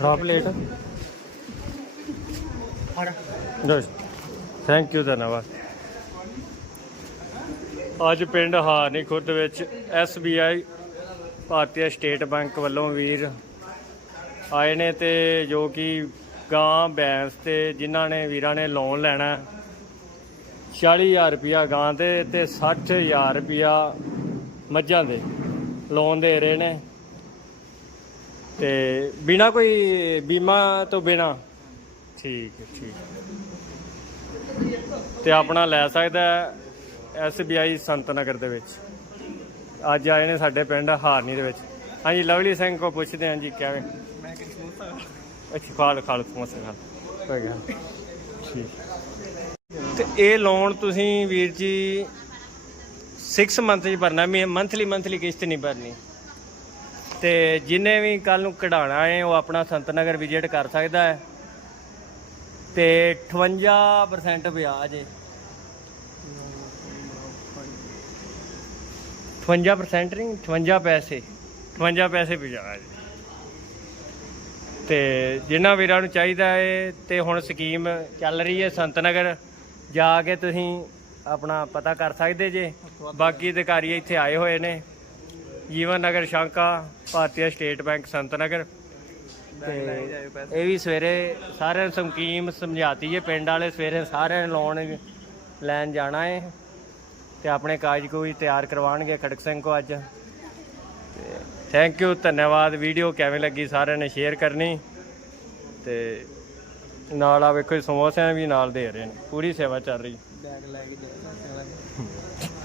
ਖਾ ਪਲੇਟ ਫੜ thank you ਧੰਨਵਾਦ। ਅੱਜ ਪਿੰਡ ਹਾਰਨੀ ਖੁਰਦ ਵਿੱਚ SBI ਭਾਰਤੀ ਸਟੇਟ ਬੈਂਕ ਵੱਲੋਂ ਵੀਰ ਆਏ ਨੇ ਤੇ ਜੋ ਕਿ ਗਾਂ ਬੈਂਸ ਤੇ ਜਿਨ੍ਹਾਂ ਨੇ ਵੀਰਾਂ ਨੇ ਲੋਨ ਲੈਣਾ ਹੈ, 40000 ਰੁਪਿਆ ਗਾਂ ਤੇ ਤੇ 60000 ਰੁਪਿਆ ਮੱਝਾਂ ਦੇ ਲੋਨ ਦੇ ਰਹੇ ਨੇ। ਤੇ ਬਿਨਾ ਕੋਈ ਬੀਮਾ ਤੋਂ ਬਿਨਾ। ਠੀਕ ਹੈ ਠੀਕ। ਤੇ ਆਪਣਾ ਲੈ ਸਕਦਾ ਐਸਬੀਆਈ ਸੰਤਨਗਰ ਦੇ ਵਿੱਚ। ਅੱਜ ਆਏ ਨੇ ਸਾਡੇ ਪਿੰਡ ਹਾਰਨੀ ਦੇ ਵਿੱਚ। ਹਾਂਜੀ ਲਵਲੀ ਸਿੰਘ ਕੋ ਪੁੱਛਦੇ ਹਾਂ ਜੀ ਕਿਵੇਂ? ਮੈਂ ਕਿ ਸਮੋਸਾ। ਅੱਛਾ ਖਾਲ ਖਾਲ ਸਮੋਸੇ ਖਾਲ ਹੋ ਗਿਆ ਠੀਕ ਤੇ ਇਹ ਲੋਨ ਤੁਸੀਂ ਵੀਰ ਜੀ 6 ਮੰਥ ਚ ਭਰਨਾ ਮੰਥਲੀ ਮੰਥਲੀ ਕਿਸ਼ਤ ਨਹੀਂ ਭਰਨੀ। ਤੇ ਜਿਨੇ ਵੀ ਕੱਲ ਨੂੰ ਕਢਾਣਾ ਹੈ, ਉਹ ਆਪਣਾ ਸੰਤਨਗਰ ਵਿਜ਼ਿਟ ਕਰ ਸਕਦਾ ਹੈ। ਤੇ 58% ਵਿਆਜ ਹੈ। 58% ਨਹੀਂ 58 ਪੈਸੇ 58 ਪੈਸੇ ਵਿਆਜ। ਤੇ ਜਿਨ੍ਹਾਂ ਵੀਰਾਂ ਨੂੰ ਚਾਹੀਦਾ ਹੈ, ਤੇ ਹੁਣ ਸਕੀਮ ਚੱਲ ਰਹੀ ਹੈ ਸੰਤਨਗਰ, ਜਾ ਕੇ ਤੁਸੀਂ ਆਪਣਾ ਪਤਾ ਕਰ ਸਕਦੇ ਜੇ। ਬਾਕੀ ਅਧਿਕਾਰੀ ਇੱਥੇ ਆਏ ਹੋਏ ਨੇ। ਜੀਵਨ ਨਗਰ ਸ਼ਾਂਕਾ ਭਾਰਤੀ ਸਟੇਟ ਬੈਂਕ ਸੰਤਨਗਰ ਤੇ ਇਹ ਵੀ ਸਵੇਰੇ ਸਾਰਿਆਂ ਨੂੰ ਸਕੀਮ ਸਮਝਾਤੀ ਹੈ ਪਿੰਡ ਵਾਲੇ ਸਵੇਰੇ ਸਾਰਿਆਂ ਨੇ ਲੋਨ ਲੈਣ ਜਾਣਾ ਹੈ ਤੇ ਆਪਣੇ ਕਾਗਜ਼ ਕੋਈ ਤਿਆਰ ਕਰਵਾਉਣਗੇ ਖੜਕ ਸਿੰਘ ਕੋ ਅੱਜ। ਤੇ ਥੈਂਕ ਯੂ ਧੰਨਵਾਦ। ਵੀਡੀਓ ਕਿਵੇਂ ਲੱਗੀ ਸਾਰਿਆਂ ਨੇ ਸ਼ੇਅਰ ਕਰਨੀ। ਤੇ ਨਾਲ ਆ ਵੇਖੋ ਜੀ ਸਮੋਸਿਆਂ ਵੀ ਨਾਲ ਦੇ ਰਹੇ ਨੇ। ਪੂਰੀ ਸੇਵਾ ਚੱਲ ਰਹੀ। ਬੈਗ ਲੈ ਕੇ ਜਾ